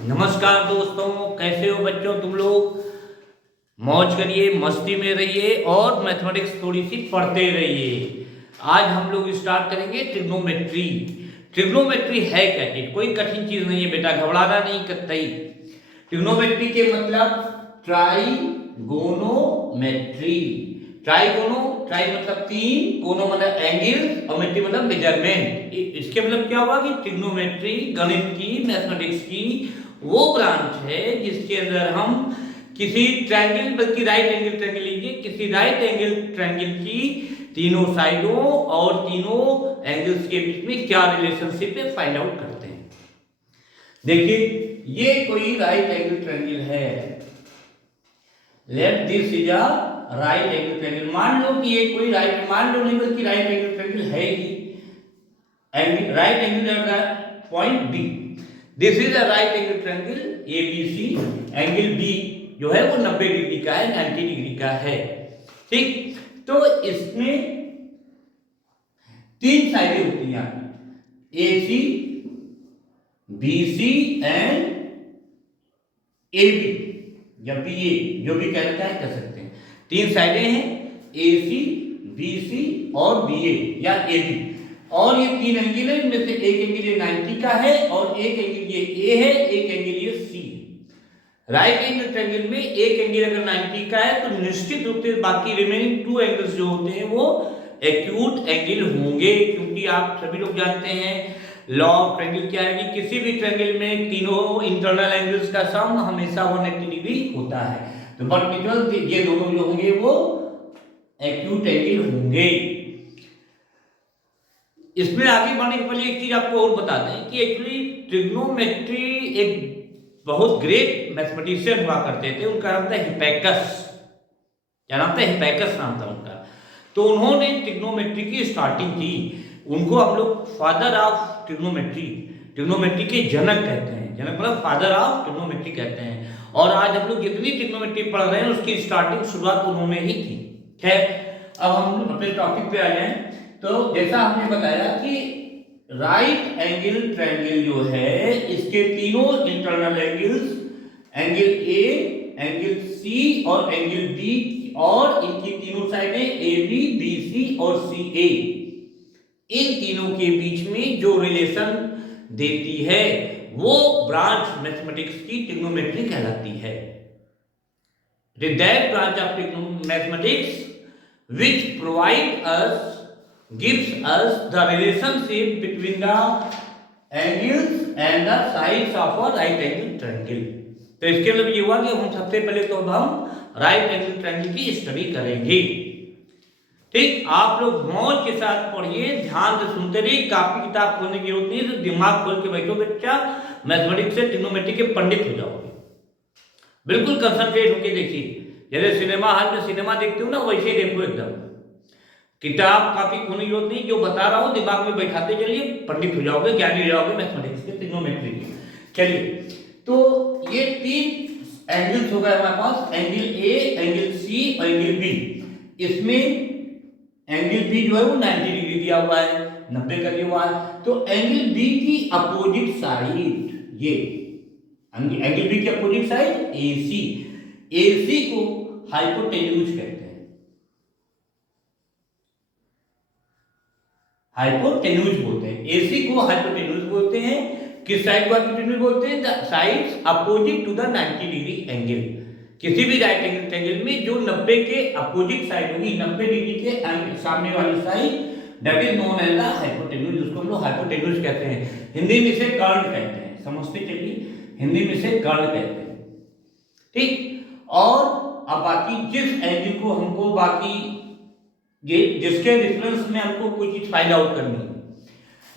नमस्कार दोस्तों, कैसे हो बच्चों? तुम लोग मौज करिए, मस्ती में रहिए और मैथमेटिक्स थोड़ी सी पढ़ते रहिए। आज हम लोग स्टार्ट करेंगे ट्रिग्नोमेट्री। ट्रिग्नोमेट्री है क्या चीज? कोई कठिन चीज नहीं है बेटा, घबराना नहीं कतई। ट्रिग्नोमेट्री के मतलब ट्राइगोनोमेट्री। ट्राइगोनो, ट्राई मतलब तीन, गोनो मतलब एंगल और मेट्री मतलब मेजरमेंट। इसके मतलब क्या हुआ कि ट्रिग्नोमेट्री गणित की, मैथमेटिक्स की वो ब्रांच है जिसके अंदर हम किसी ट्रायंगल, बल्कि राइट एंगल ट्रायंगल लीजिए, किसी राइट एंगल ट्रायंगल की तीनों साइडों और तीनों एंगल्स के बीच में क्या रिलेशनशिप है फाइंड आउट करते हैं। देखिए, ये कोई राइट एंगल ट्रायंगल है। Let this is a right angle triangle. मान लो कि ये कोई राइट, मान लो नहीं बल्कि राइट एंगल ट्रायंगल है ही। Right angle at the point B. This is a right angle triangle ABC. Angle B जो है वो 90 डिग्री का है, 90 डिग्री का है। ठीक, तो इसमें तीन साइडें होती हैं, A C, B C and A B या बी ए, जो भी कह रखा है कह सकते हैं। तीन साइडें हैं, ए सी, बी सी और बी ए या ए बी। और ये तीन एंगल है, इनमें से एक एंगल ये 90 का है और एक एंगल ये ए है, एक एंगल ये सी है। राइट एंगल ट्रायंगल में एक एंगल अगर 90 का है तो निश्चित रूप से बाकी रिमेनिंग टू एंगल्स जो होते हैं वो एक्यूट एंगल होंगे, क्योंकि आप सभी लोग जानते हैं लॉ ऑफ ट्रायंगल क्या है कि किसी भी ट्रायंगल में तीनों इंटरनल एंगल्स का सम हमेशा 180 डिग्री होता है। तो बट निकल ये दोनों जो होंगे वो एक्यूट एंगल होंगे। इसमें आगे बढ़ने के पहले एक चीज आपको और बता दें कि एक्चुअली ट्रिग्नोमेट्री एक बहुत ग्रेट मैथमेटिशियन हुआ करते थे, उनका नाम था हिपैकस। क्या नाम था? हिपैकस नाम था उनका। तो उन्होंने ट्रिग्नोमेट्री की स्टार्टिंग की। उनको हम लोग फादर ऑफ ट्रिग्नोमेट्री, ट्रिग्नोमेट्री के जनक कहते हैं। जनक मतलब फादर ऑफ ट्रिग्नोमेट्री कहते हैं। और आज हम लोग जितनी ट्रिग्नोमेट्री पढ़ रहे हैं उसकी स्टार्टिंग, शुरुआत उन्होंने ही की। खैर, अब हम अपने टॉपिक पे आ जाएं। तो जैसा हमने बताया कि राइट एंगल ट्रायंगल जो है इसके तीनों internal angles, angle A, angle C और एंगल बी, और इनकी तीनों साइडें ए बी, बी सी और सी ए, इन तीनों के बीच में जो रिलेशन देती है वो ब्रांच मैथमेटिक्स की ट्रिग्नोमेट्री कहलाती है। That branch of mathematics which provide us, gives us the relationship between the angles and the sides of a right angle triangle। तो इसके मतलब ये हुआ कि हम सबसे पहले तो हम राइट एंगल ट्रायंगल की स्टडी करेंगे। ठीक, आप लोग मौज के साथ पढ़िए, ध्यान से सुनते रहिए, कापी किताब खोलने की जरूरत नहीं है, तो दिमाग खोल के बैठो बच्चा, मैथमेटिक्स से ट्रिग्नोमेट्री के पंडित हो जाओगे। बिल्कुल कंसंट्रेट होके देखिए, जैसे सिनेमा हॉल में सिनेमा देखते हो ना, वैसे ही देखो एकदम। किताब काफी खोलने की जरूरत नहीं, जो बता रहा हूं दिमाग में बैठाते चलिए, पंडित हो जाओगे, ज्ञानी हो जाओगे मैथमेटिक्स के, ट्रिग्नोमेट्री के। चलिए, तो ये तीन एंगल्स हो गए हमारे पास, एंगल ए, एंगल सी और एंगल बी। इसमें एंगल बी जो है वो 90 डिग्री दिया हुआ है, 90 का दिया हुआ है। तो एंगल बी की अपोजिट साइड, ये एंगल बी की अपोजिट साइड ए सी, ए सी को हाइपोटेन्यूज कहते हैं। हाइपोटेन्यूज बोलते हैं, एसी को हाइपोटेन्यूज बोलते हैं। किस साइड को हाइपोटेन्यूज बोलते हैं? The sides opposite to the 90 degree angle. किसी भी राइट एंगल ट्रायंगल में जो 90 के अपोजिट साइड होगी, 90 डिग्री के सामने वाली side, that is known as the hypotenuse. उसको हम लोग हाइपोटेन्यूज कहते हैं, हिंदी में से कर्ण कहते हैं। समझते चलिए, हिंदी में से कर्ण कहते हैं। ठीक, और अब बाकी जिस एंगल को हमको बाकी ये जिसके डिफरेंस में हमको कोई चीज फाइंड आउट करनी है,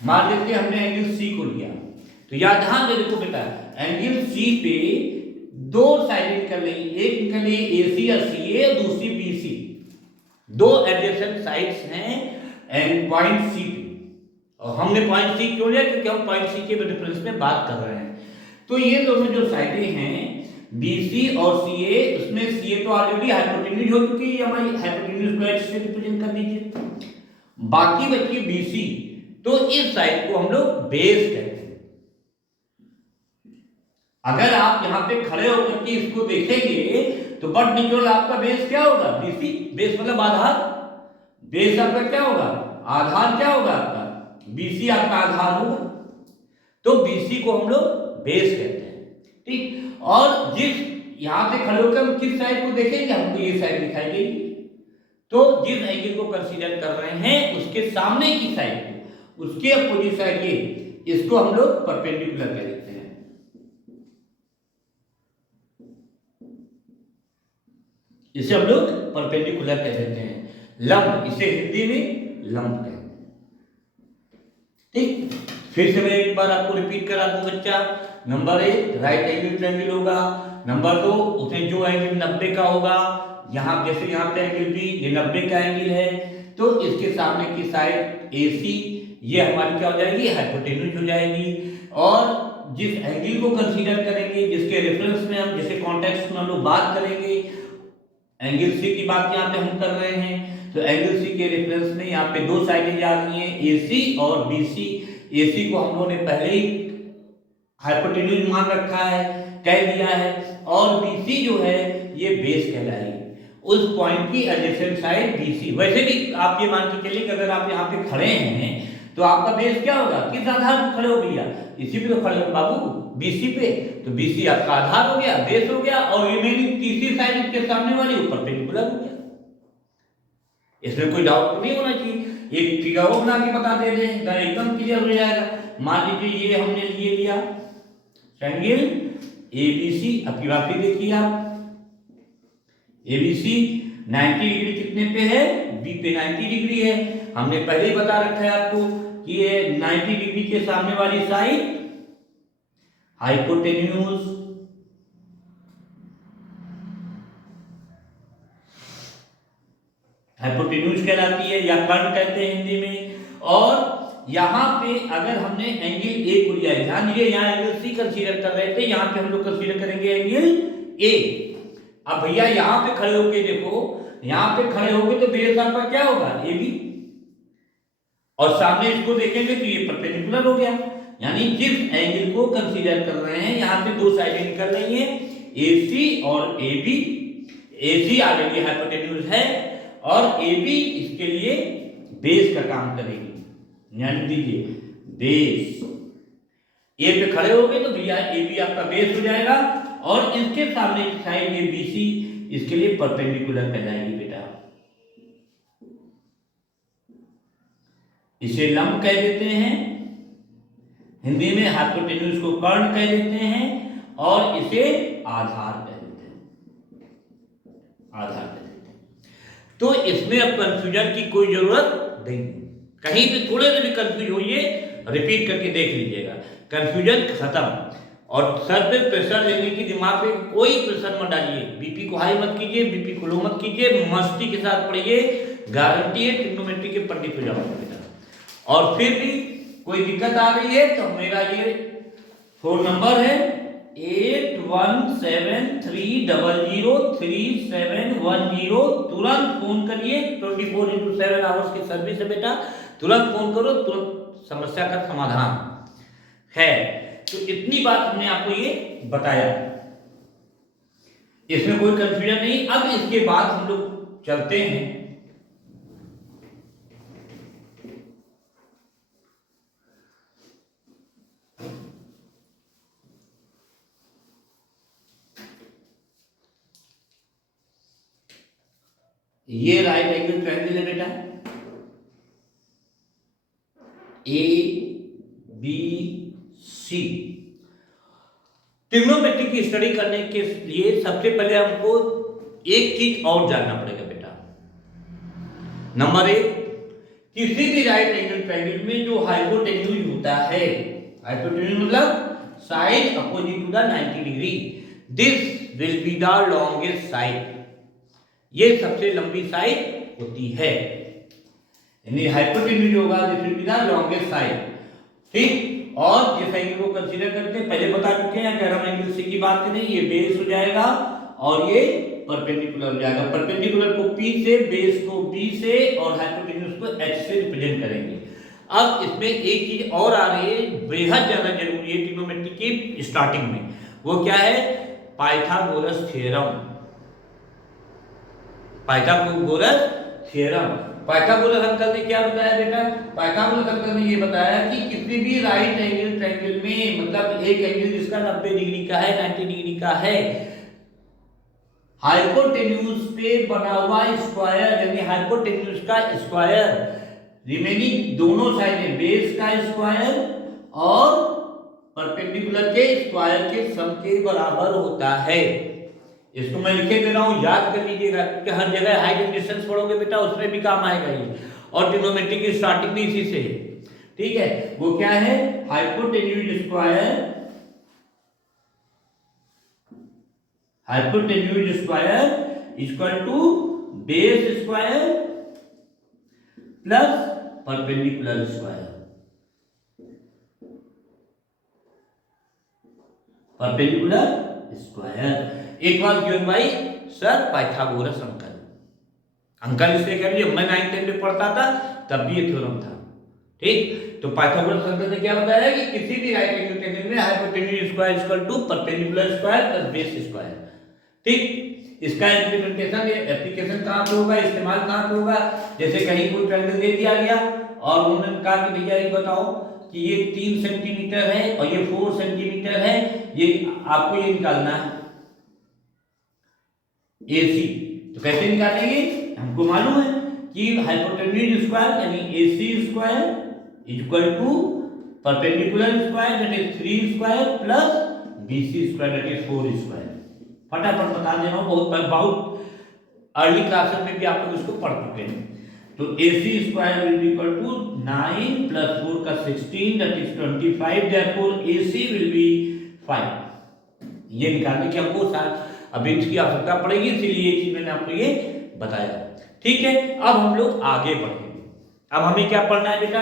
मान लेते हमने एंगल सी को लिया, तो याद ध्यान दे देखो बेटा, एंगल सी पे दो साइड निकल रही, एक निकल रही ए सी या सी ए, दूसरी बी सी। दो एडजेसेंट साइड्स हैं एंड पॉइंट सी पे। और हमने पॉइंट सी क्यों लिया? क्योंकि हम पॉइंट सी के डिफरेंस में बात कर रहे हैं। तो ये दोनों जो साइडें हैं BC और CA, उसमें CA तो ऑलरेडी हाइपोटेन्यूज हो चुकी है, हमारी हाइपोटेन्यूज को H से रिप्रेजेंट कर दीजिए। बाकी बची BC, तो इस साइड को हम लोग बेस कहते हैं। अगर आप यहाँ पे खड़े होकर के इसको देखेंगे तो बट न्यूट्रल आपका बेस क्या होगा, बीसी, बेस मतलब आधार, बेस आपका क्या होगा, आधार क्या होगा आपका, बीसी आपका आधार होगा। तो बीसी को हम लोग बेस कहते हैं, ठीक। और जिस यहां से खड़े होकर हम किस साइड को देखेंगे, हमको ये साइड दिखाई देगी। तो जिस एंगल को कंसीडर कर रहे हैं उसके सामने की साइड को, उसके अपोजिट साइड, ये इसको हम लोग परपेंडिकुलर कह देते हैं। इसे हम लोग परपेंडिकुलर कह देते हैं, लंब, इसे हिंदी में लंब कहते हैं, ठीक। फिर से मैं एक बार आपको रिपीट करा दूं बच्चा। नंबर 1 राइट एंगल ट्रायंगल होगा। नंबर 2 उसमें जो एंगल 90 का होगा, यहाँ जैसे यहाँ पे एंगल बी, ये 90 का एंगल है, तो इसके सामने की साइड AC ये हमारी क्या हो जाएगी, हाइपोटेन्यूज हो जाएगी। और जिस एंगल को कंसीडर करेंगे, जिसके रेफरेंस में हम, जिसके कॉन्टेक्स्ट में हम लोग बात करेंगे, एंगल सी की बात यहाँ पे हम कर रहे हैं, तो एंगल सी के रेफरेंस में यहाँ पे दो साइडें जा रही हैं, AC और BC। AC को हम लोगों ने पहले ही हाइपोटेन्यूज मान रखा है, कह दिया है, और BC जो है ये बेस कहलाएगी, उस पॉइंट की एडजेसेंट साइड BC। वैसे भी आप ये मान के चलिए कि अगर आप यहाँ पे खड़े हैं तो आपका बेस क्या होगा, किस आधार पर खड़े हो भैया, इसी पे तो खड़े हो बाबू, BC पे, तो BC आपका आधार हो गया, बेस हो गया, और रिमेनिंग तीसरी साइड इसके सामने वाली ऊपर परपेंडिकुलर हो गया। इसमें कोई डाउट नहीं होना चाहिए। एक फिगर बना के बता दे रहे हैं, एकदम क्लियर हो जाएगा। मान लीजिए ये हमने लिए लिया ट्रायंगल ABC, अब की बात देखिए आप, ABC 90 डिग्री कितने पे है, B पे 90 डिग्री है। हमने पहले ही बता रखा है आपको कि ये 90 डिग्री के सामने वाली साइड हाइपोटेन्यूज, हाइपोटेन्यूज कहलाती है या कर्ण कहते हैं हिंदी में। और यहां पे अगर हमने एंगल A को लिया, ध्यान दीजिए यहां एंगल C कंसीडर कर रहे थे, यहां पे हम लोग कंसीडर करेंगे एंगल A। अब भैया यहां पे खड़े होके देखो, यहां पे खड़े होगे तो बेस आपका क्या होगा, AB, और सामने इसको देखेंगे तो ये परपेंडिकुलर हो गया। यानी जिस एंगल को कंसीडर कर रहे हैं, यहां पे दो साइडें निकल रही हैं, AC और AB। AC ऑलरेडी हाइपोटेन्यूज है और AB इसके लिए बेस का काम करेगी, यानी दीजिए बेस। A पे खड़े हो गए तो भैया AB आपका बेस हो जाएगा, और इसके सामने की साइड ये BC इसके लिए परपेंडिकुलर कहलाएगी बेटा। इसे लंब कह देते हैं, हिंदी में हाइपोटेन्यूज को कर्ण कह देते हैं, और इसे आधार कह देते हैं, आधार कह देते हैं। तो इसमें अब कंफ्यूजन की कोई जरूरत नहीं, कहीं भी थोड़े से भी कंफ्यूज होइए, रिपीट करके देख लीजिएगा, कंफ्यूजन खत्म। और सर पे प्रेशर लेने की, दिमाग पे कोई प्रेशर मत डालिए, बीपी को हाई मत कीजिए, बीपी को लो मत कीजिए, मस्ती के साथ पढ़िए, गारंटी है ट्रिग्नोमेट्री के पंडित हो जाओगे बेटा। और फिर भी कोई दिक्कत आ रही है तो मेरा ये फोन नंबर है 8173003710, तुरंत फोन करिए, 24/7 आवर्स की सर्विस है बेटा, तुरंत फोन करो, तुरंत समस्या का समाधान है। तो इतनी बात हमने आपको ये बताया, इसमें कोई कंफ्यूजन नहीं। अब इसके बाद हम लोग चलते हैं ये राइट एंगल ट्रायंगल है बेटा, ABC। ट्रिग्नोमेट्री की स्टडी करने के लिए सबसे पहले हमको एक चीज और जानना पड़ेगा बेटा। नंबर 1, किसी भी राइट एंगल ट्रायंगल में जो हाइपोटेन्यूज होता है, हाइपोटेन्यूज मतलब side opposite to the 90 degree, this will be the longest side, ये सबसे लंबी साइड होती है, यानी हाइपोटेन्यूज होगा this will be the longest side, ठीक। और जिस एंगल को कंसीडर करते हैं पहले बता चुके हैं, अगर हम एंगल C की बात करें ये बेस हो जाएगा और ये परपेंडिकुलर हो जाएगा। परपेंडिकुलर को P से, बेस को B से और हाइपोटेन्यूज को H से रिप्रेजेंट करेंगे। अब इसमें एक चीज और आ रही है, बेहद ज्यादा जरूरी है ट्रिग्नोमेट्री की स्टार्टिंग में, वो क्या है? Pythagoras theorem. Pythagoras theorem. Pythagoras uncle ने क्या बताया बेटा? पाइथागोरस अंकल ने ये बताया कि किसी भी राइट एंगल ट्रायंगल में, मतलब एक एंगल जिसका 90 डिग्री का है, 90 डिग्री का है, हाइपोटेन्यूज पे बना हुआ स्क्वायर, यानी हाइपोटेन्यूज का स्क्वायर रिमेनिंग दोनों साइड बेस का स्क्वायर और परपेंडिकुलर के स्क्वायर के सम के बराबर होता है। इसको मैं लिखे दे रहा हूं, याद कर लीजिएगा, क्योंकि हर जगह हाइट एंड डिस्टेंस पढ़ोगे बेटा, उसमें भी काम आएगा ये, और ट्रिग्नोमेट्री की स्टार्टिंग भी इसी से। ठीक है, वो क्या है? Hypotenuse square, hypotenuse square equal to base square plus perpendicular square. Perpendicular square एक बार given by sir Pythagoras uncle. Uncle इसलिए कह रही, मैं 9th 10th में पढ़ता था तब भी ये थ्योरम था। ठीक, तो पाइथागोरस अंकल ने क्या बताया कि किसी भी राइट एंगल ट्रायंगल में hypotenuse square equal to perpendicular square plus base square. ठीक, इसका इंप्लीमेंटेशन, एप्लीकेशन कहां पे होगा, इस्तेमाल कहां पे होगा? जैसे कहीं कोई ट्रायंगल दे दिया गया और उन्होंने कहा कि भैया ये बताओ कि ये 3 सेंटीमीटर है और ये 4 सेंटीमीटर है, ये आपको ये निकालना है AC। तो कैसे निकालेंगे? हमको मालूम है कि हाइपोटेन्यूज स्क्वायर यानी AC square equal to perpendicular square that is 3 square plus BC square that is 4 square. फटाफट बता दे रहा हूं, बहुत अर्ली क्लासेस में भी आप लोग इसको पढ़ चुके हैं। तो AC square will be equal to 9 plus 4 का 16 that is 25, therefore AC will be 5। ये निकालने की हमको अभी इसकी आवश्यकता पड़ेगी, इसीलिए ये चीज मैंने आपको ये बताया। ठीक है, अब हम लोग आगे बढ़ेंगे। अब हमें क्या पढ़ना है बेटा?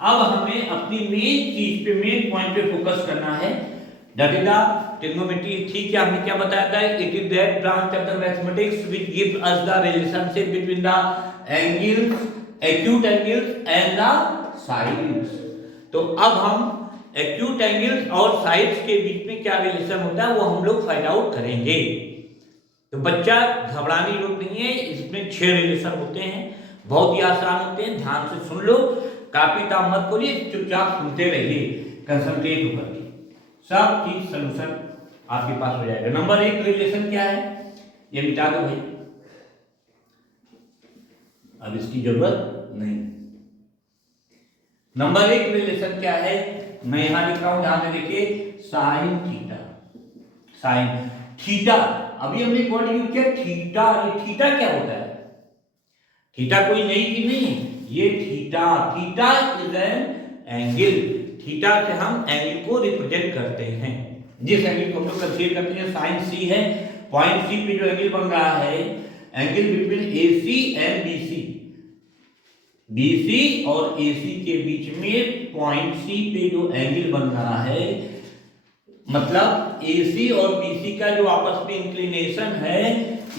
अब हमें अपनी मेन चीज पे, मेन पॉइंट पे फोकस करना है, दैट इज द ट्रिग्नोमेट्री। ठीक है, हमने क्या बताया था? It is that branch of the mathematics which gives us the relationship between the angles, acute angles and the sides. तो अब हम एक्यूट एंगल्स और साइड्स के बीच में क्या रिलेशन होता है वो हम लोग फाइंड आउट करेंगे। तो बच्चा घबराने की जरूरत नहीं है, इसमें 6 रिलेशन होते हैं, बहुत ही आसान होते हैं, ध्यान से सुन लो, कापी काम मत करिए, चुपचाप सुनते रहिए, कंसंट्रेट होकर के, सब चीज सोल्यूशन आपके पास हो जाएगा। नंबर 1 रिलेशन क्या है? ये मिटा दो भाई, अब इसकी जरूरत नहीं। नंबर 1 रिलेशन क्या है? मैं यहां लिख रहा हूं, ध्यान से देखिए, साइन थीटा। साइन थीटा, अभी हमने एक वर्ड यूज किया थीटा। ये थीटा क्या होता है? थीटा कोई नई चीज नहीं है, ये theta, theta is an angle. Theta से हम एंगल को रिप्रेजेंट करते हैं। जिस एंगल को हम लोग कंसीडर करते हैं, साइन सी है, पॉइंट सी पे जो एंगल बन रहा है, angle between AC and BC, BC और AC के बीच में पॉइंट C पे जो एंगल बन रहा है, मतलब AC और BC का जो आपस में इंक्लिनेशन है,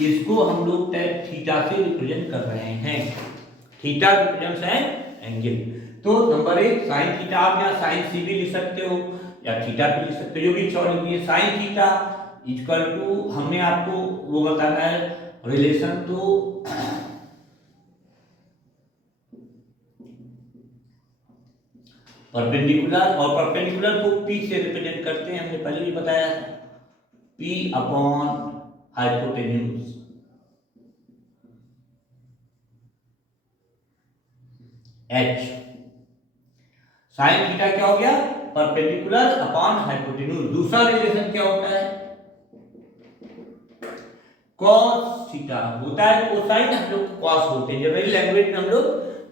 इसको हम लोग टैन थीटा से रिप्रेजेंट कर रहे हैं। Theta represents an angle. तो नंबर 1 साइन थीटा, आप यहाँ साइन C भी लिख सकते हो या थीटा भी लिख सकते हो, जो भी इच्छा होगी। साइन थीटा इक्वल टू, हमने आपको वो बताना है रिलेशन, तो परपेंडिकुलर, और परपेंडिकुलर को P से रिप्रेजेंट करते हैं, हमने पहले भी बताया था, P upon hypotenuse. H sign theta क्या हो गया? Perpendicular upon hypotenuse. दूसरा रिलेशन क्या होता है? कॉस थीटा होता है, कोसाइन हम लोग कॉस बोलते हैं, जनरली लैंग्वेज में हम लोग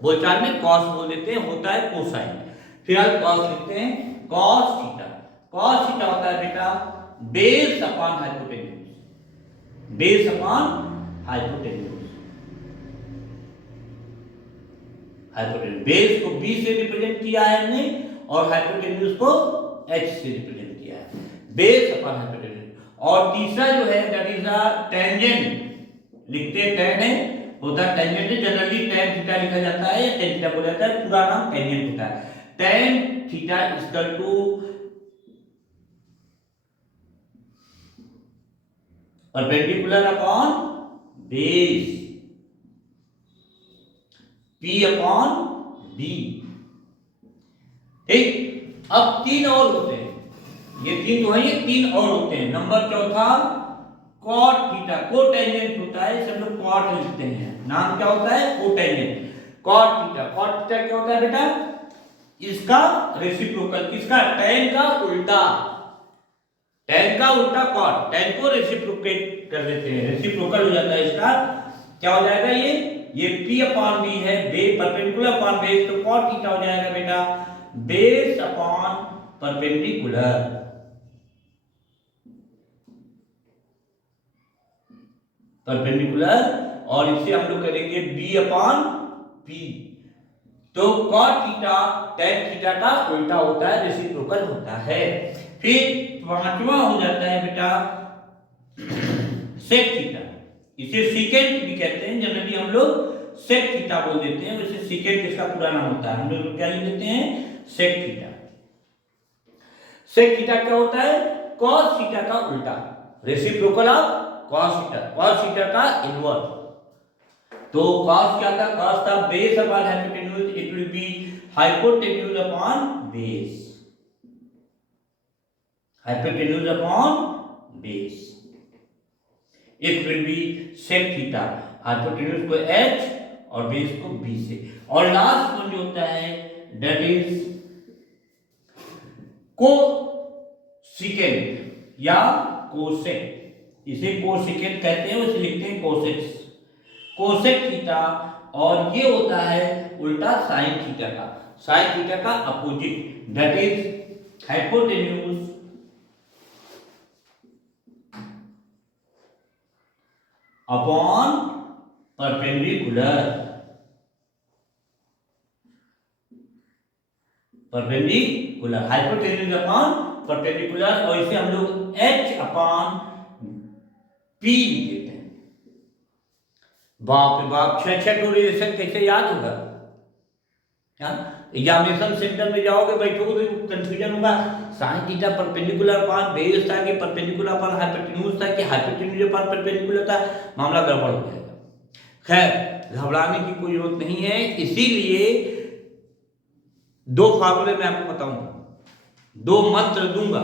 बोलचाल में कॉस बोल देते हैं, होता है कोसाइन। फिर हम कॉस लिखते हैं, कॉस थीटा। कॉस थीटा होता है बेटा base upon hypotenuse, base upon hypotenuse. Hypotenuse base को B से रिप्रेजेंट किया है हमने, और हाइपोटेन्यूज को H से रिप्रेजेंट किया है, बेस अपॉन हाइपोटेन्यूज। और तीसरा जो है दैट इज द टेंजेंट, लिखते हैं टेन है, होता है टेंजेंट, जनरली टेन थीटा लिखा जाता है, टेन थीटा बोला जाता है, पूरा नाम टेंजेंट होता है। Tan theta equal to perpendicular upon base, P upon B। ठीक, अब तीन और होते हैं, ये तीन तो है, ये तीन और होते हैं। नंबर चौथा कॉट थीटा, कोटेंजेंट होता है, इसे हम लोग कॉट लिखते हैं। नाम क्या होता है? Cotangent. Cot theta, cot theta क्या होता है बेटा? इसका रेसिप्रोकल, किसका? tan का उल्टा, tan का उल्टा कॉट, tan को रेसिप्रोकेट कर देते हैं, रेसिप्रोकल हो जाता है इसका। क्या हो जाएगा ये P अपॉन B है, बेस परपेंडिकुलर अपॉन बेस, तो कॉट थीटा हो जाएगा बेटा बेस अपॉन परपेंडिकुलर। परपेंडिकुलर, और इसे हम लोग करेंगे B अपॉन P। तो कॉट थीटा tan थीटा का उल्टा होता है, रेसिप्रोकल होता है। फिर पांचवा हो जाता है बेटा सेक थीटा, इसे सीकेंट भी कहते हैं, जनरली हम लोग सेक थीटा बोल देते हैं, वैसे सीकेंट इसका पूरा नाम होता है, हम लोग क्या लिख देते हैं? Sec theta. सेक थीटा क्या होता है? कॉस थीटा का उल्टा, reciprocal of cos theta, cos theta का इनवर्स। तो कॉस क्या था? कॉस था base upon hypotenuse, it will be hypotenuse upon base, hypotenuse upon base, it will be sec theta, hypotenuse को h और बेस को b से। और लास्ट वन जो होता है दैट इज कोसिकेंट या कोसेक, इसे कोसिकेंट कहते हैं, उसे लिखते हैं कोसेक्स, कोसेक थीटा। और ये होता है उल्टा साइन थीटा का, साइन थीटा का opposite, that is hypotenuse upon perpendicular, perpendicular, hypotenuse upon perpendicular, और इसे हम लोग h अपॉन p लिखते हैं। बाप रे बाप, छह रिलेशन कैसे याद होगा? एग्जामिनेशन सेंटर में जाओगे, बैठोगे तो कंफ्यूजन होगा, sine theta perpendicular upon base था कि परपेंडिकुलर अपॉन हाइपोटेन्यूज था कि हाइपोटेन्यूज अपॉन परपेंडिकुलर था, मामला गड़बड़ हो जाएगा। खैर, घबराने की कोई जरूरत नहीं है, इसीलिए दो फार्मूले मैं आपको बताऊंगा, दो मंत्र दूंगा,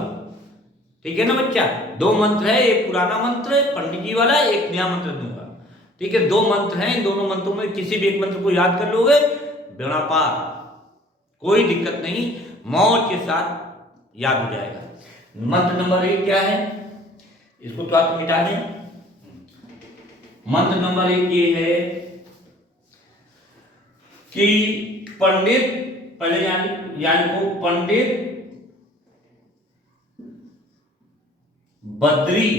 ठीक है ना बच्चा? दो मंत्र है, एक पुराना मंत्र है पंडित जी वाला, एक नया मंत्र दूंगा, ठीक है? दो मंत्र हैं, इन दोनों मंत्रों में किसी भी एक मंत्र को याद कर लोगे, बेड़ा पार, कोई दिक्कत नहीं, मौज के साथ याद हो जाएगा। मंत्र नंबर 1 क्या है? इसको तो आप मिटा दें। मंत्र नंबर 1 ये है कि पंडित, पहले यानी को पंडित बद्री,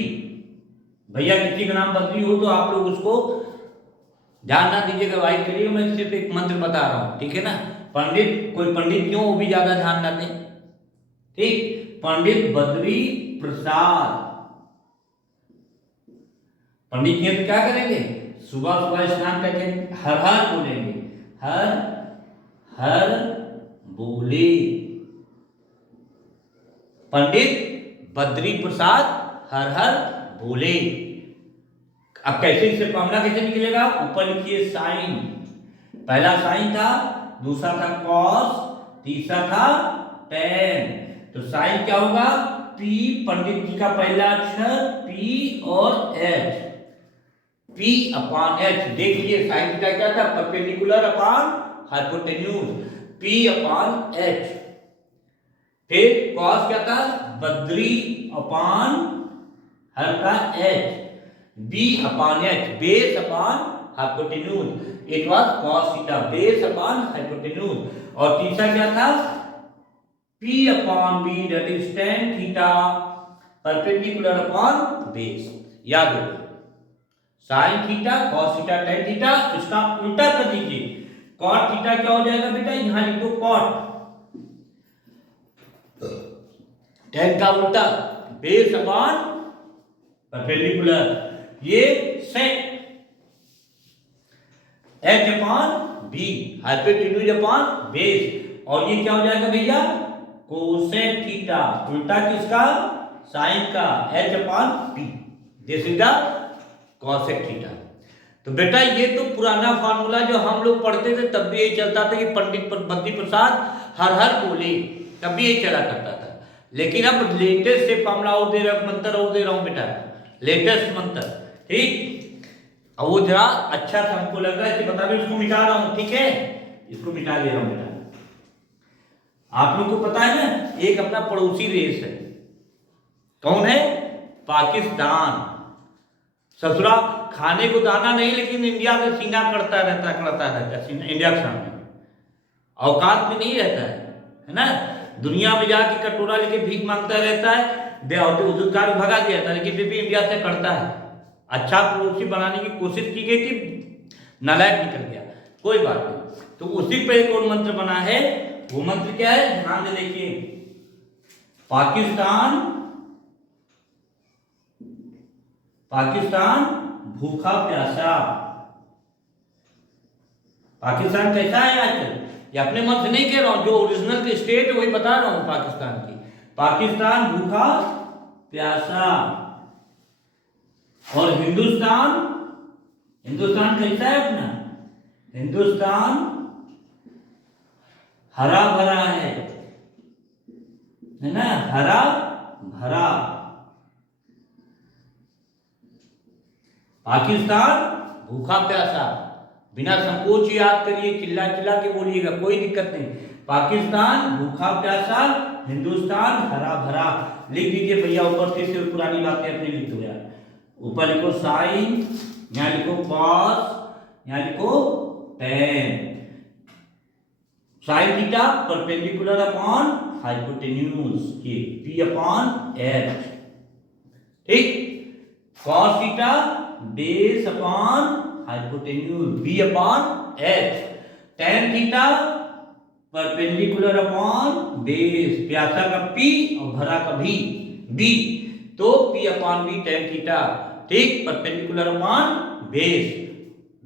भैया किसी का नाम बद्री हो तो आप लोग उसको ध्यान ना दीजिएगा, भाई करिए, मैं सिर्फ एक मंत्र बता रहा हूं, ठीक है ना? पंडित, कोई पंडित क्यों, वो भी ज्यादा ध्यान ना दें, ठीक? पंडित बद्री प्रसाद, पंडित जी तो क्या करेंगे? सुबह सुबह स्नान करके हर हर बोलेंगे, हर हर बोले, पंडित बद्री प्रसाद हर हर बोले। अब कैसे इसे फॉर्मूला कैसे निकलेगा? ऊपर लिखिए साइन, पहला साइन था, दूसरा था कॉस, तीसरा था टेन। तो साइन क्या होगा? P, पंडित जी का पहला अक्षर P और H, P अपॉन H। देख लीजिए साइन थीटा क्या था? Perpendicular upon hypotenuse, P upon H। फिर कॉस क्या था? बद्री अपॉन हल्का H, B upon H, base upon hypotenuse, it was cos theta, base upon hypotenuse. और तीसरा क्या था? P upon B, that is tan theta perpendicular upon base. याद होगा, sign theta, cos theta, tan theta, इसका उल्टा कर दीजिए, कॉट थीटा क्या हो जाएगा बेटा? यहां लिख दो कॉट, tan का उल्टा बेस अपॉन परपेंडिकुलर, ये सेक, H upon B, hypotenuse upon base. और ये क्या हो जाएगा भैया? कोसेक थीटा, उल्टा किसका? साइन का, H upon P। This is the cosec theta. तो बेटा ये तो पुराना फार्मूला जो हम लोग पढ़ते थे तब भी यही चलता था कि पंडित बद्री प्रसाद हर हर बोले, तब भी यही चला करता था। लेकिन अब लेटेस्ट से फार्मूला और दे रहा हूं, मंत्र और दे रहा हूं बेटा, लेटेस्ट मंत्र, ठीक। और वो जरा अच्छा सा हमको लग रहा है कि बता दो, इसको मिटा रहा हूं, ठीक है, इसको मिटा दे रहा हूं बेटा। आप लोग को पता है ना, एक अपना पड़ोसी देश है, कौन है? पाकिस्तान। ससुरा खाने को दाना नहीं, लेकिन इंडिया में सीना करता रहता इंडिया के सामने, औकात में नहीं रहता है ना। दुनिया में जाके कटोरा लेके भीख मांगता रहता है, उद्योग भगा दिया था, लेकिन फिर भी इंडिया से करता है। अच्छा पड़ोसी बनाने की कोशिश की गई थी, नालायक निकल गया, कोई बात नहीं। तो उसी पे एक और मंत्र बना है, वो मंत्र क्या है, ध्यान से देखिए। पाकिस्तान भूखा प्यासा। पाकिस्तान कैसा है आजकल, ये अपने मन से नहीं कह रहा हूं, जो ओरिजिनल की स्टेट है वही बता रहा हूं पाकिस्तान की। पाकिस्तान भूखा प्यासा। और हिंदुस्तान कैसा है अपना? हिंदुस्तान हरा भरा है ना, हरा भरा। पाकिस्तान भूखा प्यासा, बिना संकोच याद करिए, चिल्ला चिल्ला के बोलिएगा, कोई दिक्कत नहीं। पाकिस्तान भूखा प्यासा, हिंदुस्तान हरा भरा। लिख दीजिए भैया, ऊपर से पुरानी बातें अपने लिख दो यार। ऊपर लिखो साइन, यहाँ लिखो कॉस, यहाँ लिखो ten. Sine theta perpendicular upon hypotenuse, ये P अपॉन H, ठीक। Cos theta base upon hypotenuse, B upon H। Tan theta perpendicular upon base, प्यासा का P और भरा का भी B, तो P upon B tan theta, ठीक, परपेंडिकुलर अपॉन बेस।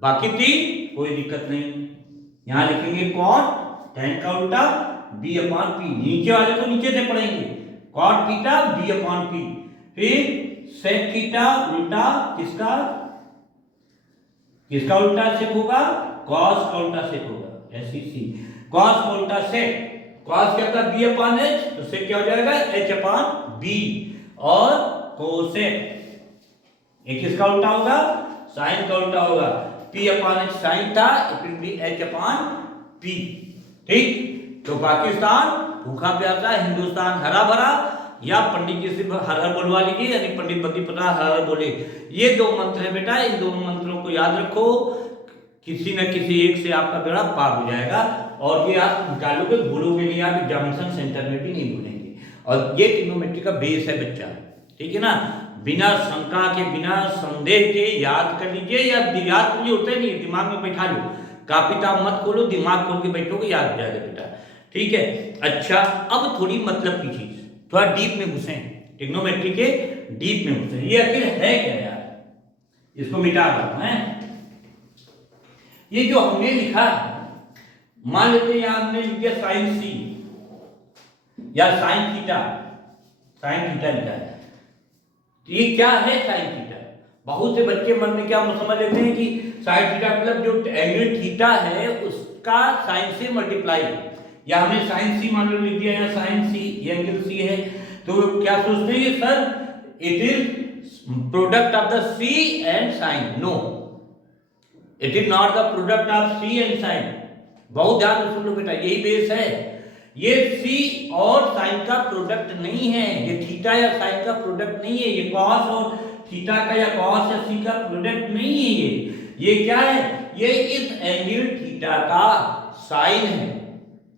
बाकी तीन कोई दिक्कत नहीं। यहां लिखेंगे कॉट, टेन का उल्टा B अपॉन P, नीचे वाले को नीचे से पढ़ेंगे, cot theta B upon P। फिर सेक थीटा उल्टा किसका उल्टा सेक होगा? कॉस का उल्टा सेक होगा, SEC। कॉस का उल्टा सेक, कॉस क्या था? B अपॉन H, तो सेक क्या हो जाएगा? H upon B। और कोसेक, ये किसका उल्टा होगा? साइन का उल्टा होगा। P अपॉन H साइन था, it will B H upon P, ठीक। तो पाकिस्तान भूखा प्यासा, हिंदुस्तान हरा भरा, या पंडित जी से हर हर बोलवा लीजिए, यानी पंडित बद्री प्रसाद हर हर बोले। ये दो मंत्र है बेटा, इन दोनों मंत्रों को याद रखो, किसी न किसी एक से आपका बेड़ा पार हो जाएगा। और ये आप निकालोगे, भूलोगे नहीं, आप एग्जामिनेशन सेंटर में भी नहीं भूलेंगे। और ये ट्रिग्नोमेट्री का बेस है बच्चा, ठीक है ना। बिना शंका के, बिना संदेह के याद कर लीजिए, या याद कीजिए, होता नहीं, दिमाग में बैठा लो, कापी किताब मत खोलो, दिमाग खोल के बैठोगे, याद हो जाएगा बेटा, ठीक है। अच्छा, अब थोड़ी मतलब की चीज, थोड़ा डीप में घुसे, ट्रिग्नोमेट्री के डीप में घुसे। ये आखिर है क्या यार, इसको मिटा रहा हूं मैं। ये जो हमने लिखा है, मान लेते हैं यहां हमने लिख दिया साइन सी या साइन थीटा लिखा है। तो ये क्या है साइन थीटा? बहुत से बच्चे मन में क्या समझ लेते हैं कि साइन थीटा मतलब जो एंगल थीटा है उसका साइन से मल्टीप्लाई, या हमने साइन सी मान लो लिख दिया, या साइन सी, ये एंगल सी है, तो क्या सोचते हैं sir it is product of the C and sine. No, it is not the product of C and sine. बहुत ध्यान से सुन लो बेटा, यही बेस है। ये सी और साइन का प्रोडक्ट नहीं है, ये थीटा या साइन का प्रोडक्ट नहीं है, ये कॉस और थीटा का या कॉस या सी का प्रोडक्ट नहीं है। ये क्या है? ये इस एंगल थीटा का साइन है।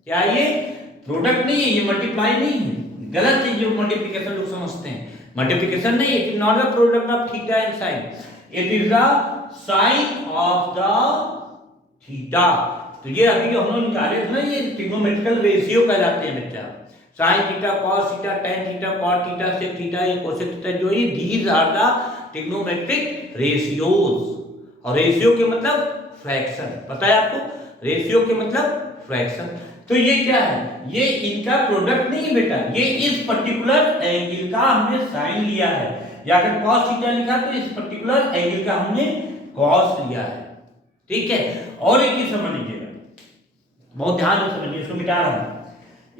क्या ये प्रोडक्ट नहीं है, ये मल्टीप्लाई नहीं है, गलत है जो मल्टीप्लिकेशन लोग समझते हैं। मल्टीप्लिकेशन नहीं, it is not the product of theta and sine, it is the sine of the theta. तो ये अभी जो हम लोग निकाले थे ना, ये ट्रिग्नोमेट्रिकल रेशियो कहलाते हैं बच्चा। Sine theta, cos theta, tan theta, cot theta, sec theta, ये कोसेक थीटा, जो ये these are the trigonometric ratios. और रेशियो के मतलब फ्रैक्शन, पता है आपको? रेशियो के मतलब फ्रैक्शन। तो ये क्या है? ये इनका प्रोडक्ट नहीं है बेटा, ये इस पर्टिकुलर एंगल का हमने साइन लिया है, या अगर cos थीटा लिखा तो इस पर्टिकुलर एंगल का हमने cos लिया है, ठीक है। और एक चीज समझ लीजिएगा, बहुत ध्यान से समझिए, इसको मिटा रहा हूं।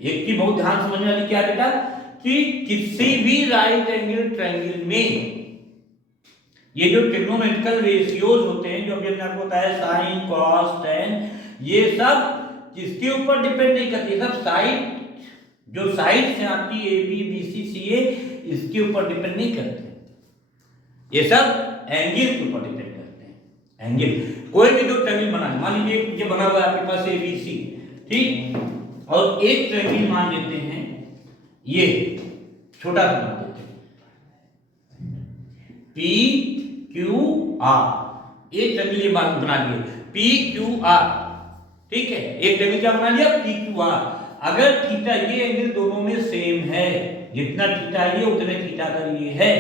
एक की बहुत ध्यान समझने वाली क्या बेटा, कि किसी भी राइट एंगल ट्रायंगल में ये जो ट्रिग्नोमेट्रिकल रेशियोज होते हैं, जो अभी हमने आपको बताया साइन कॉस टेन, ये सब किसके ऊपर डिपेंड नहीं करती, सब साइड, जो साइड्स हैं आपकी ए बी बी सी सी ए, इसके ऊपर डिपेंड नहीं करते, ये सब एंगल के ऊपर डिपेंड करते हैं। एंगल कोई भी दो ट्रायंगल बना, मान लीजिए ये बना हुआ है आपके पास ए बी सी, ठीक, और एक ट्रायंगल मान लेते हैं ये छोटा सा मान लेते हैं पी क्यू आर, एक ट्रायंगल ये बना लिए पी क्यू आर, ठीक है, एक ट्रायंगल क्या बना लिया पी क्यू आर। अगर थीटा, ये एंगल दोनों में सेम है, जितना थीटा ये उतने थीटा का ये है,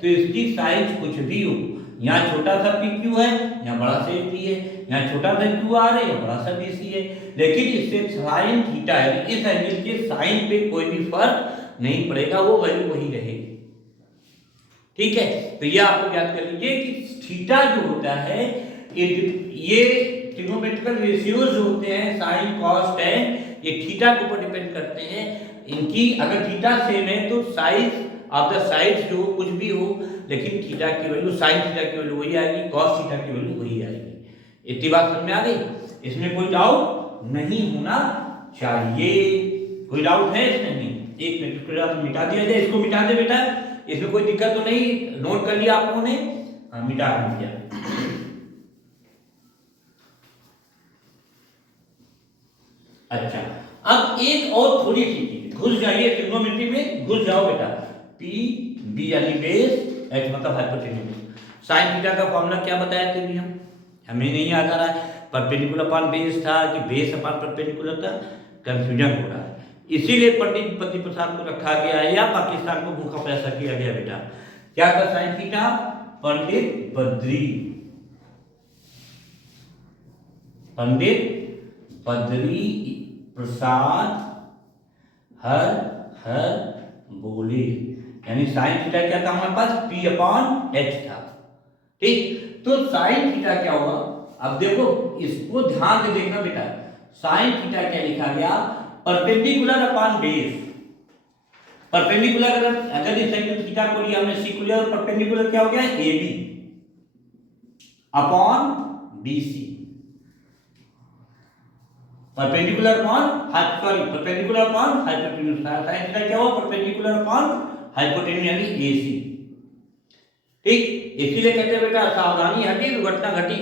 तो इसकी साइज कुछ भी हो, यहाँ छोटा सा पी क्यू है, यहाँ बड़ा सा पी है, यहाँ छोटा सा क्यू आर है, यहाँ बड़ा सा बी सी है, लेकिन इससे साइन थीटा है, इस एंगल के साइन पे कोई भी फर्क नहीं पड़ेगा, वो वैल्यू वही रहेगी, ठीक है। तो ये आपको याद कर लीजिए कि थीटा जो होता है, ये ट्रिग्नोमेट्रिकल रेशियोज होते हैं साइन कॉस टेन, ये थीटा के ऊपर डिपेंड करते हैं। इनकी अगर थीटा सेम है तो साइज ऑफ द साइड्स जो कुछ भी हो, लेकिन थीटा की वैल्यू, साइन थीटा की वैल्यू वही आएगी, कॉस थीटा की वैल्यू वही आएगी। इतनी बात समझ में आ गई, इसमें कोई डाउट नहीं होना चाहिए, कोई डाउट है इसमें नहीं। एक मिनट मिटा दिया जाए, इसको मिटा दे बेटा, इसमें कोई दिक्कत तो नहीं, नोट कर लिया आप लोगों ने, मिटा दिया। अच्छा, अब एक और थोड़ी सी घुस जाइए ट्रिग्नोमेट्री में, घुस जाओ बेटा। पी बी यानी बेस, एच मतलब हाइपोटेन्यूज। साइन थीटा का फॉर्मूला क्या बताया थे भी हम, हमें नहीं याद आ रहा है, परपेंडिकुलर अपॉन बेस था कि बेस अपॉन परपेंडिकुलर था, कंफ्यूजन हो रहा है, इसीलिए पंडित बद्री प्रसाद को रखा गया है या पाकिस्तान को भूखा प्यासा किया गया बेटा। क्या था साइन थीटा, पंडित बद्री प्रसाद हर हर बोले, यानी साइन थीटा क्या था हमारे पास, पी अपॉन एच था, ठीक। तो साइन थीटा क्या होगा, अब देखो इसको ध्यान से देखना बेटा, साइन थीटा क्या लिखा गया, परपेंडिकुलर अपॉन बेस। परपेंडिकुलर अगर इस एंगल थीटा को लिया हमने, सी को लिया, और परपेंडिकुलर क्या हो गया, A B upon B C, perpendicular upon perpendicular upon hypotenuse. Sine theta क्या हुआ, परपेंडिकुलर अपॉन हाइपोटेन्यूज यानी एसी, ठीक। इसीलिए कहते हैं बेटा सावधानी हटी दुर्घटना घटी,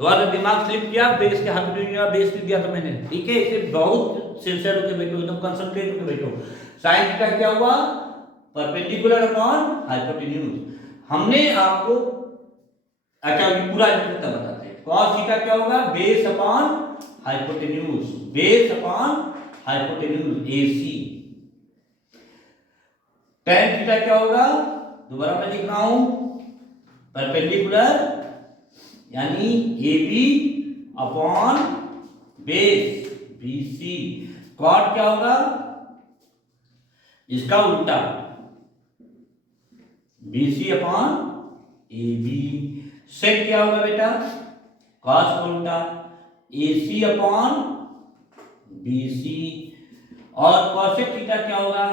तुम्हारा दिमाग स्लिप किया, बेस के हाइपोटेन्यूज बेस लिख दिया था मैंने, ठीक है। इसे बहुत सिंसियर होकर बैठो, एकदम कंसंट्रेट होकर बैठो। साइन थीटा क्या हुआ, परपेंडिकुलर अपॉन हाइपोटेन्यूज। हमने आपको अच्छा ये पूरा बताते हैं, कॉस थीटा क्या होगा, base upon hypotenuse, base upon hypotenuse AC. tan theta क्या होगा, दोबारा मैं लिख रहा हूं, परपेंडिकुलर यानी A B upon base B C. Cot क्या होगा, इसका उल्टा, B C upon A B. Sec क्या होगा बेटा, कॉस का उल्टा, ए सी अपॉन बी सी। और कॉसेक थीटा क्या होगा,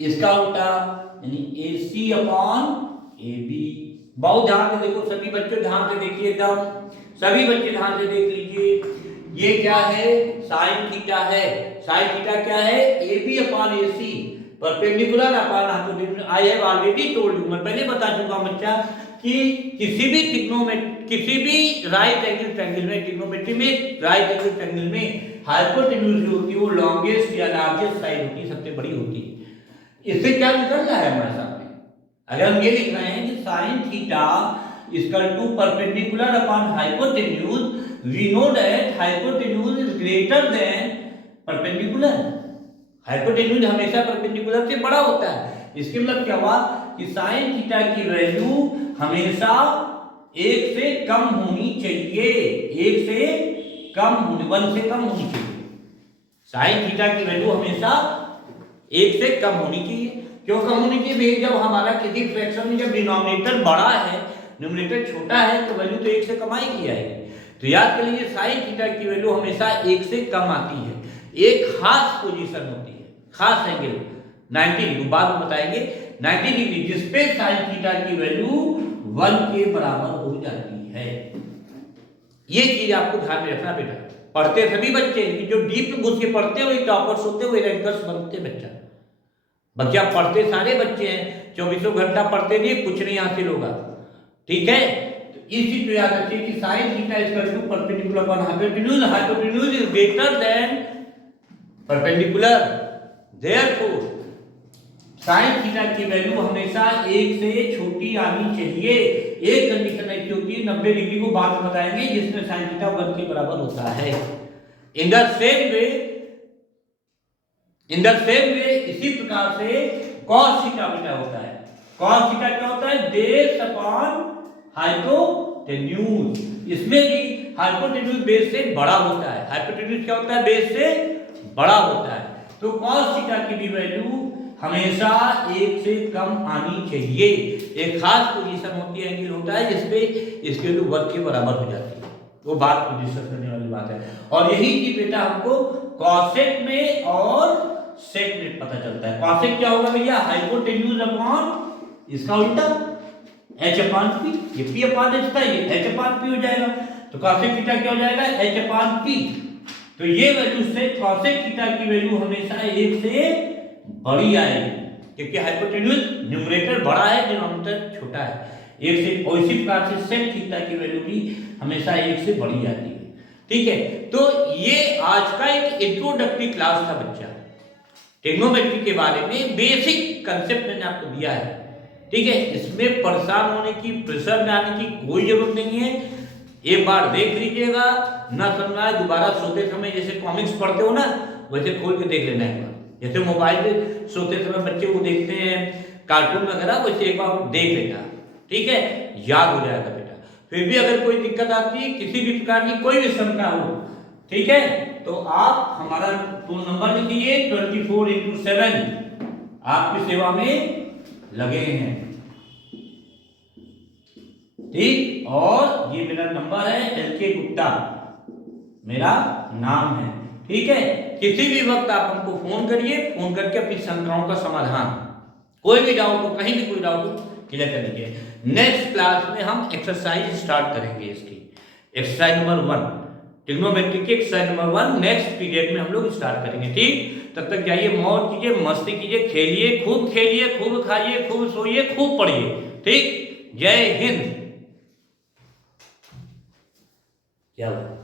इसका उल्टा यानी ए सी अपॉन ए बी। बहुत ध्यान से देखो सभी बच्चे, ध्यान से देखिए एकदम, सभी बच्चे ध्यान से देख लीजिए। ये क्या है, साइन थीटा है, साइन थीटा क्या है, A B upon A C, perpendicular upon hypotenuse. I have already told you, मैं पहले बता चुका हूं बच्चा कि किसी भी राइट एंगल ट्रायंगल में, ट्रिग्नोमेट्री में राइट एंगल ट्रायंगल में हाइपोटेन्यूज जो होती है वो लॉन्गेस्ट या लार्जेस्ट साइड होती है, सबसे बड़ी होती है। इससे क्या निकल रहा है हमारे सामने, अगर हम ये लिख रहे हैं कि sine theta equal to perpendicular upon hypotenuse, we know that hypotenuse is greater than perpendicular. Hypotenuse हमेशा परपेंडिकुलर से बड़ा होता है। इसके मतलब क्या हुआ कि साइन थीटा की वैल्यू हमेशा 1 से कम होनी चाहिए, 1 से कम होनी, 1 से कम होनी चाहिए। साइन थीटा की वैल्यू हमेशा 1 से कम होनी चाहिए। क्यों कम होनी चाहिए भाई? जब हमारा किसी फ्रैक्शन में जब डिनोमिनेटर बड़ा है, न्यूमरेटर छोटा है, तो वैल्यू तो 1 से कम आएगी आएगी। तो याद कर लीजिए साइन थीटा की वैल्यू हमेशा 1 से कम आती है। एक खास पोजीशन होती है, खास एंगल 90 डिग्री, बाद में बताएंगे 90 डिग्री, जिसपे साइन थीटा की वैल्यू 1 के बराबर हो जाती है। ये चीज आपको ध्यान में रखना बेटा। पढ़ते सभी बच्चे, जो डीप में घुस के पढ़ते हैं वही टॉपर्स होते हुए रैंकर्स बनते बच्चा पढ़ते सारे बच्चे हैं, 24 घंटा पढ़ते नहीं, कुछ नहीं हासिल होगा। ठीक है, तो इस चीज को याद रखिए कि sine theta is equal to perpendicular upon hypotenuse, hypotenuse is greater than perpendicular, therefore sine theta की वैल्यू हमेशा 1 से छोटी आनी चाहिए। एक कंडीशन ऐसी होती है 90 डिग्री को बाद में बताएंगे, जिसमें साइन थीटा 1 के बराबर होता है। इन द सेम वे इसी प्रकार से cos थीटा बेटा होता है। cos थीटा क्या होता है? Base upon hypotenuse. इसमें भी हाइपोटेन्यूज बेस से बड़ा होता है। हाइपोटेन्यूज क्या होता है? बेस से बड़ा होता है। तो cos थीटा की भी वैल्यू हमेशा 1 से कम आनी चाहिए। एक खास पोजीशन होती है, एंगल होता है, जिसपे इसके वैल्यू 1 के बराबर हो जाती है। वो बात को डिस्कस करने वाली बात है। और यही चीज बेटा हमको कॉसेक में और सेक में पता चलता है। कॉसेक क्या होगा भैया? हाइपोटेन्यूज अपॉन इसका उल्टा h अपॉन p, ये p अपॉन h था, ये h अपॉन p हो जाएगा। तो कॉसेक थीटा क्या हो जाएगा? h upon p। तो ये वैल्यू से कॉसेक थीटा की वैल्यू हमेशा 1 से बड़ी आएगी, क्योंकि हाइपोटेन्यूज न्यूमरेटर बड़ा है, डिनोमिनेटर छोटा है। 1 से, और इसी प्रकार से सेक थीटा की वैल्यू भी हमेशा 1 से बड़ी आती है। ठीक है, तो ये आज का एक इंट्रोडक्टरी क्लास था बच्चा। ट्रिग्नोमेट्री के बारे में बेसिक कंसेप्ट मैंने आपको दिया है। ठीक है, इसमें परेशान होने की, प्रेशर में आने की कोई जरूरत नहीं है। एक बार देख लीजिएगा, ना समझ में आए दोबारा सोते समय जैसे कॉमिक्स पढ़ते हो ना, वैसे खोल के देख लेना एक बार। जैसे मोबाइल पे सोते समय बच्चे को देखते हैं कार्टून वगैरह, वैसे एक बार देख लेना। ठीक है, याद हो जाएगा बेटा। फिर भी अगर कोई दिक्कत आती है, किसी भी प्रकार की कोई भी शंका हो, ठीक है, तो आप हमारा फोन नंबर लिखिए, 24x7 आपकी सेवा में लगे हैं। ठीक, और ये मेरा नंबर है, LK गुप्ता मेरा नाम है। ठीक है, किसी भी वक्त आप हमको फोन करिए, फोन करके अपनी शंकाओं का समाधान, कोई भी डाउट हो, कहीं भी कोई डाउट हो, क्लियर कर लीजिए। नेक्स्ट क्लास में हम एक्सरसाइज स्टार्ट करेंगे। इसकी एक्सरसाइज नंबर 1, ट्रिग्नोमेट्री की एक्सरसाइज नंबर 1 नेक्स्ट पीरियड में हम लोग स्टार्ट करेंगे। ठीक, तब तक जाइए, मौज कीजिए, मस्ती कीजिए, खेलिए, खूब खाइए, खूब सोइए, खूब पढ़िए। ठीक, जय हिंद। क्या हुआ?